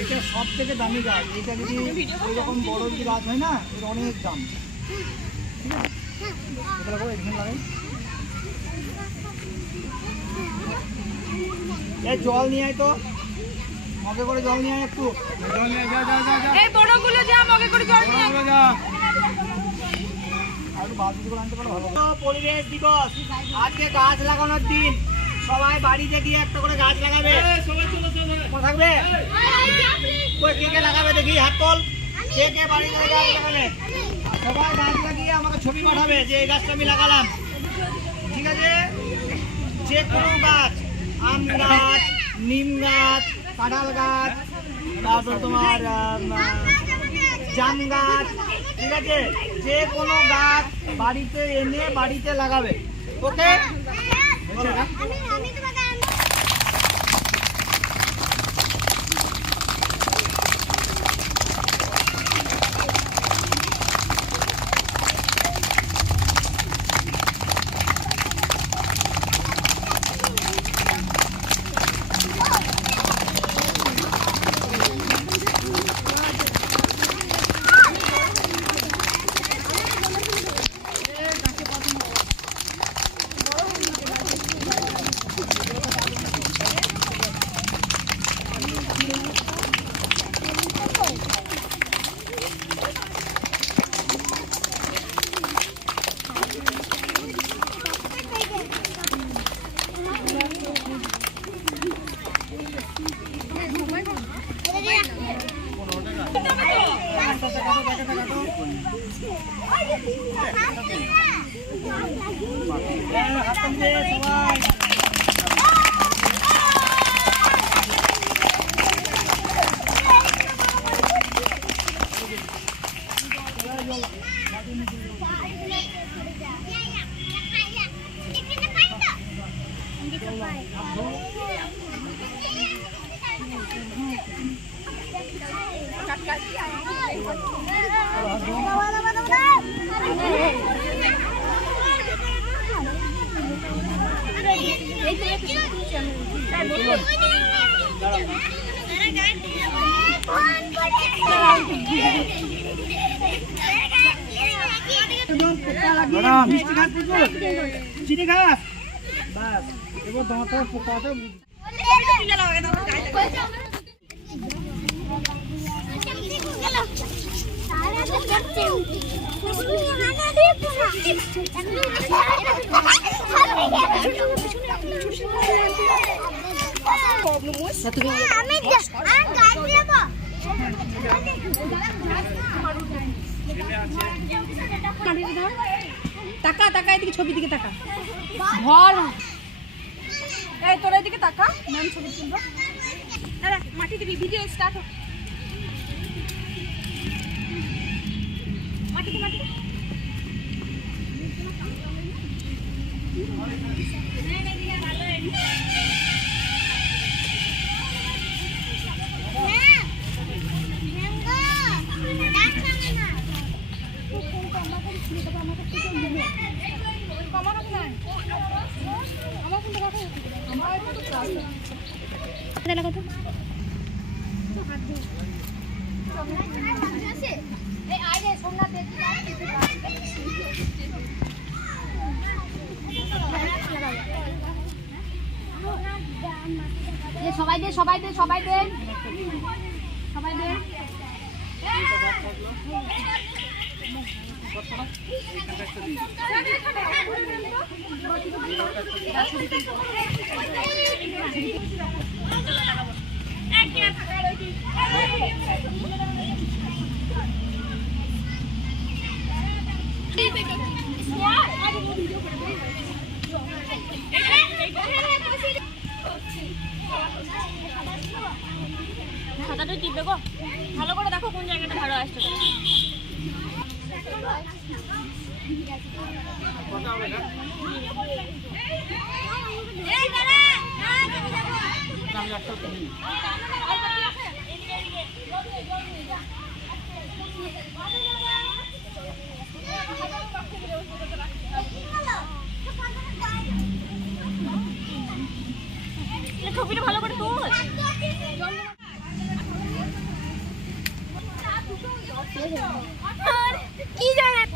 এটা সব থেকে দামি গাছ। এটা যদি ওইরকম বড় যদি গাছ হয় না, এর অনেক দাম। ঠিক আছে, এটা লাগাবো, এখানে লাগাই। এই জল নিয়ে আয় তো, মগে করে জল নিয়ে আয় একটু। জল নিয়ে যা যা যা যা, এই বড়গুলো যা, মগে করে জল নিয়ে আয় যা। আর বালতি করে আনতে পারো ভালো। পরিবেশ দিবস, আজকে গাছ লাগানোর দিন। সবাই বাড়িতে গিয়ে একটা করে গাছ লাগাবে। কোথায় থাকবে? কই কে কে লাগাবে দেখি, হাত তোল। কে কে বাড়িতে গাছ লাগাবে? সবাই গাছ লাগিয়ে আমাকে ছবি পাঠাবে যে এই গাছটা আমি লাগালাম। ঠিক আছে, যে কোনো গাছ, আম গাছ, নিম গাছ, কাঁঠাল গাছ, তারপর তোমার জাম গাছ, ঠিক আছে, যে কোনো গাছ বাড়িতে এনে বাড়িতে লাগাবে। ওকে, চিনি খাস বাস, এবার তোমার তো পোকা আছে। তাকা তাকা, এদিকে ছবি দিকে তাকা, ধর এই তোর এদিকে তাকা, ম্যাম ছবি তুলবো। দাদা মাটি দিবি, ভিডিও স্টার্ট হোক। মাটিতে মাটিতে সবাই দে সবাই দে সবাই দে সবাই দে। খাতাটা টিপবে গো, ভালো করে দেখো কোন জায়গাটা ভালো আসছে। ছবিটা ভালো করে তোল। কি জানেন